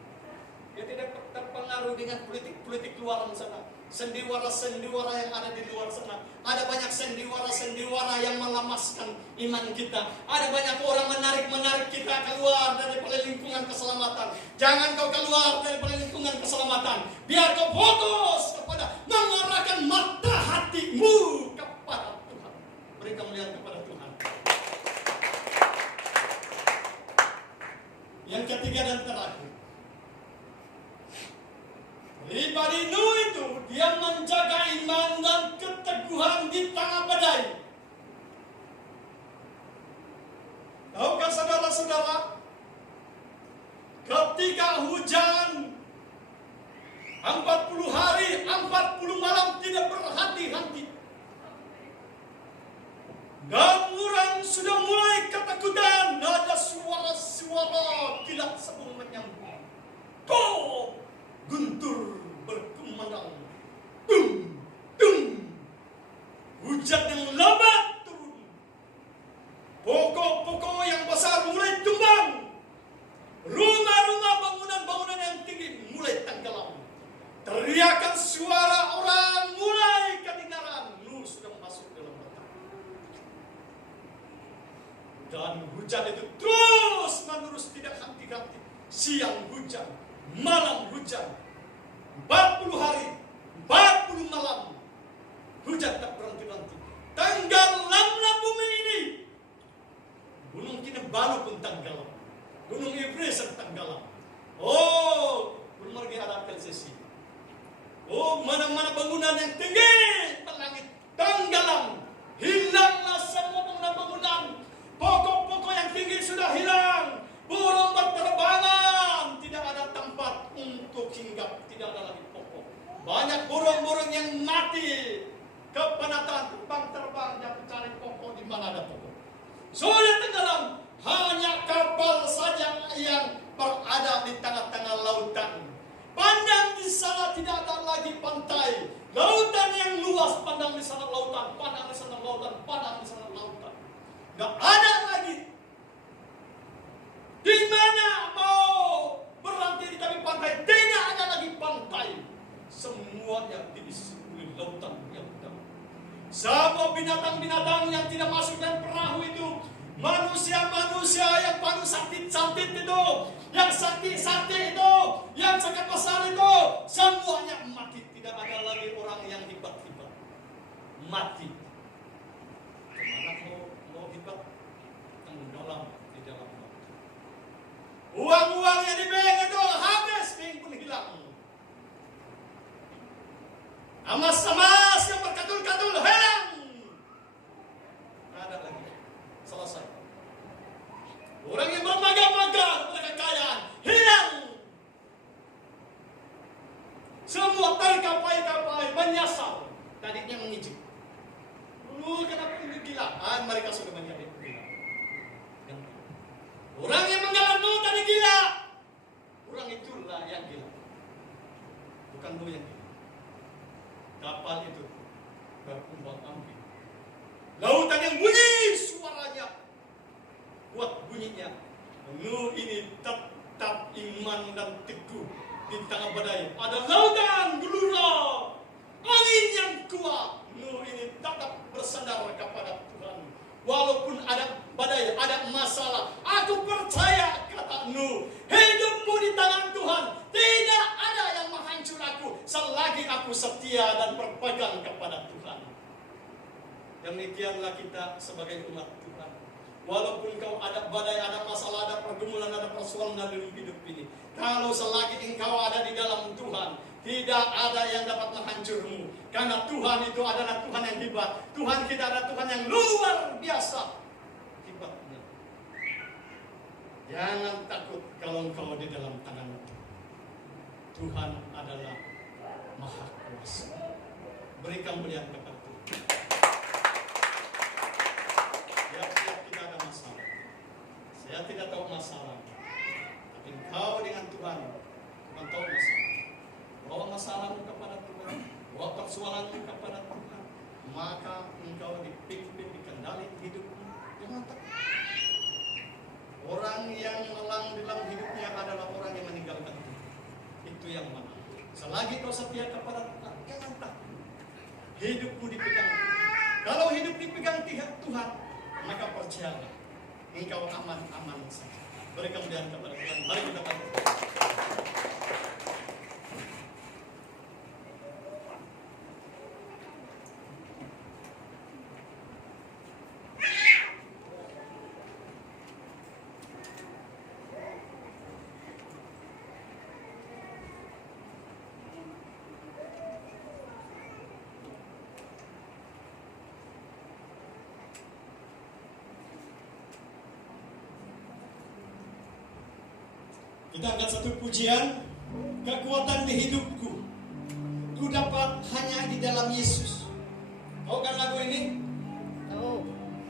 Dia tidak terpengaruh dengan politik luar sana. Sendiwara-sendiwara yang ada di luar sana. Ada banyak sendiwara-sendiwara yang melamaskan iman kita. Ada banyak orang menarik kita keluar dari lingkungan keselamatan. Jangan kau keluar dari lingkungan keselamatan. Biar kau fokus kepada mengarahkan mata hatimu kepada Tuhan. Berikan melihat kepada Tuhan. Yang ketiga dan terakhir, pribadi Nuh itu dia menjaga iman dan keteguhan di tengah badai. Tahukah saudara-saudara, ketika hujan 40 hari 40 malam tidak berhenti-henti, dan orang sudah mulai ketakutan, ada suara-suara kilat sabung menyambung. Kok guntur berkumandang. Dung, dung. Hujan yang lebat turun. Pokok-pokok yang besar mulai tumbang. Rumah-rumah, bangunan-bangunan yang tinggi mulai tenggelam. Teriakan suara orang mulai kedengaran. Nuh sudah masuk dalam batang. Dan hujan itu terus menerus tidak henti-henti. Siang hujan, malam hujan, 40 hari, 40 malam, hujan tak berhenti-henti. Tenggelamlah bumi ini. Gunung Kinabalu pun tenggelam. Gunung Everest tenggelam. Oh, belum lagi ada PLCC. Oh, mana-mana bangunan yang tinggi langit tenggelam. Hilanglah semua bangunan-bangunan. Pokok-pokok yang tinggi sudah hilang. Burung berterbangan. Tidak ada tempat untuk hinggap. Tidak ada lagi pokok. Banyak burung-burung yang mati. Kepenatan terbang dan cari pokok di mana ada pokok. Sudah tenggelam. Hanya kapal saja yang berada di tengah-tengah lautan. Pandang di sana tidak ada lagi pantai. Lautan yang luas, pandang di sana lautan, pandang di sana lautan, pandang di sana lautan. Tidak ada lagi. Di mana mau berhenti di tepi pantai? Tidak ada lagi pantai. Semuanya diisi oleh lautan yang dalam. Semua binatang-binatang yang tidak masuk dalam perahu itu, manusia-manusia yang paling sakit-sakit itu, yang sakit-sakit itu, yang sangat besar itu, semuanya mati. Tidak ada lagi orang yang hebat-hebat. Mati. Kemana mau hebat? Tenggelam di dalam laut. Uang-uang yang di bank itu habis, bank pun hilang. Emas-emas yang berkatul-katul hilang. Tidak ada lagi. Selesai. Orang yang bermegah-megah oleh kekayaan hilang. Semua terkapai-kapai menyasar. Tadinya mengijik. Kenapa ini gila? Mereka sudah menjadi gila. Orang yang menggalang tadi gila. Orang itulah yang gila. Bukan lu yang gila. Kapal itu berumbang-ambing. Lautan yang bunyi suaranya. Buat bunyinya. Nuh ini tetap iman dan teguh di tengah badai. Ada lautan gelora, angin yang kuat. Nuh ini tetap bersandar kepada Tuhan. Walaupun ada badai, ada masalah, aku percaya kata Nuh, hidupmu di tangan Tuhan. Tidak ada yang menghancur aku selagi aku setia dan berpegang kepada Tuhan. Demikianlah kita sebagai umat Tuhan. Walaupun kau ada badai, ada masalah, ada pergumulan, ada persoalan dalam hidup ini, kalau selagi engkau ada di dalam Tuhan, tidak ada yang dapat menghancurmu. Karena Tuhan itu adalah Tuhan yang hebat. Tuhan kita adalah Tuhan yang luar biasa hebatnya. Jangan takut kalau engkau di dalam tangan Tuhan. Tuhan adalah Maha Kuasa. Berikan melihat kepada Tuhan. Tiap-tiap kita ada masalah. Saya tidak tahu masalah, tapi engkau dengan Tuhan tahu masalah. Bawa masalahmu kepada Tuhan, bawa persoalanmu kepada Tuhan, maka engkau dipimpin, dikendali hidupmu. Jangan takut. Orang yang melang dalam hidupnya adalah orang yang meninggalkan Tuhan. Itu yang mana? Selagi kau setia kepada Tuhan, jangan takut. hidupmu dipegang Tuhan. Kalau hidup dipegang Tuhan, maka percayalah, engkau aman-aman saja. Beri kemuliaan kepada Tuhan. Mari kita bangkit. Kita angkat satu pujian. Kekuatan di hidupku, ku dapat hanya di dalam Yesus. Tahu kan lagu ini? Tahu.